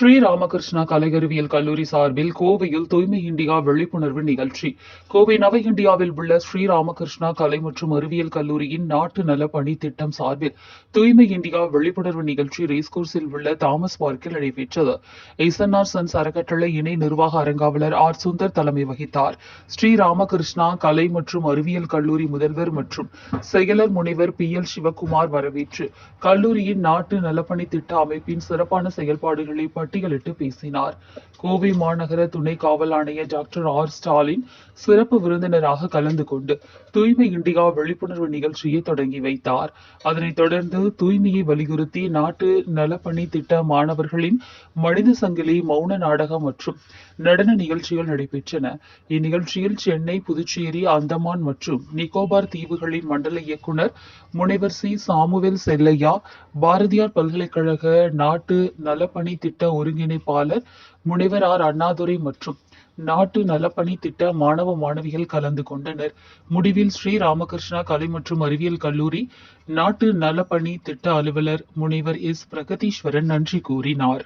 ஸ்ரீ ராமகிருஷ்ணா கலை அறிவியல் கல்லூரி சார்பில் கோவையில் தூய்மை இந்தியா விழிப்புணர்வு நிகழ்ச்சி. கோவை நவ இந்தியாவில் உள்ள ஸ்ரீ ராமகிருஷ்ணா கலை மற்றும் அறிவியல் கல்லூரியின் நாட்டு நல பணி திட்டம் சார்பில் தூய்மை இந்தியா விழிப்புணர்வு நிகழ்ச்சி ரேஸ்கோர்ஸில் உள்ள தாமஸ் பார்க்கில் நடைபெற்றது. எஸ்என்ஆர் சன்ஸ் அறக்கட்டளை இணை நிர்வாக அரங்காவலர் ஆர் சுந்தர் தலைமை வகித்தார். ஸ்ரீ ராமகிருஷ்ணா கலை மற்றும் அறிவியல் கல்லூரி முதல்வர் மற்றும் செயலர் முனைவர் PL சிவகுமார் வரவேற்று கல்லூரியின் நாட்டு நலப்பணி திட்ட அமைப்பின் சிறப்பான செயல்பாடுகளை பட்டியலிட்டு பேசினார். கோவை மாநகர துணை காவல் ஆணையர் டாக்டர் ஆர் ஸ்டாலின் சிறப்பு விருந்தினராக கலந்து கொண்டு தூய்மை இந்தியா விழிப்புணர்வு நிகழ்ச்சியை தொடங்கி வைத்தார். அதனைத் தொடர்ந்து தூய்மையை வலியுறுத்தி நாட்டு நலப்பணி திட்ட மாணவர்களின் மனித சங்கிலி, மௌன நாடகம் மற்றும் நடன நிகழ்ச்சிகள் நடைபெற்றன. இந்நிகழ்ச்சியில் சென்னை, புதுச்சேரி, அந்தமான் மற்றும் நிக்கோபார் தீவுகளின் மண்டல இயக்குனர் முனைவர் C. சாமுவேல் செல்லையா, பாரதியார் பல்கலைக்கழக நாட்டு நலப்பணி திட்ட ஒருங்கிணைப்பாளர் முனைவர் R. அண்ணாதுரை மற்றும் நாட்டு நலப்பணி திட்ட மாணவ மாணவிகள் கலந்து கொண்டனர். முடிவில் ஸ்ரீ ராமகிருஷ்ணா கலை மற்றும் அறிவியல் கல்லூரி நாட்டு நலப்பணி திட்ட அலுவலர் முனைவர் S. பிரகதீஸ்வரன் நன்றி கூறினார்.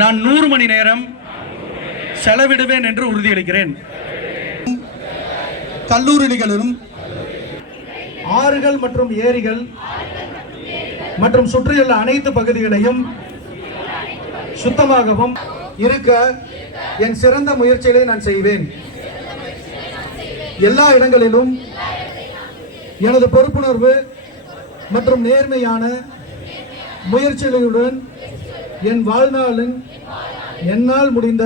நான் 100 மணி நேரம் செலவிடுவேன் என்று உறுதியளிக்கிறேன். கல்லூரிகளிலும் ஆறுகள் மற்றும் ஏரிகள் மற்றும் சுற்றியுள்ள அனைத்து பகுதிகளையும் சுத்தமாகவும் இருக்க என் சிறந்த முயற்சிகளை நான் செய்வேன். எல்லா இடங்களிலும் எனது பொறுப்புணர்வு மற்றும் நேர்மையான முயற்சிகளுடன் என் வாழ்நாளின் என்னால் முடிந்த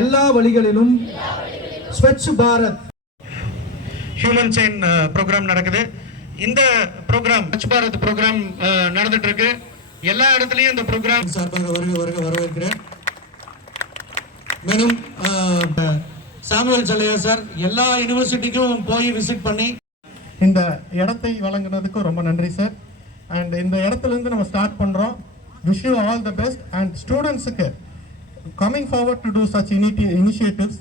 எல்லா வழிகளிலும் Swachh Bharat human chain programme நடக்குது. இந்த ப்ரோக்ராம் ஸ்வச் பாரத் ப்ரோக்ராம் நடந்துட்டு இருக்கு. எல்லா இடத்துலையும் இந்த ப்ரோக்ராம் சார்பாக வரவேற்கிறேன். மேலும் சாமுவேல் செல்லையா சார் எல்லா யூனிவர்சிட்டிக்கும் போய் விசிட் பண்ணி இந்த இடத்தை வழங்குனதுக்கு ரொம்ப நன்றி சார். அண்ட் இந்த இடத்துல இருந்து நம்ம ஸ்டார்ட் பண்றோம். Wish you all the best and students coming forward to do such initiatives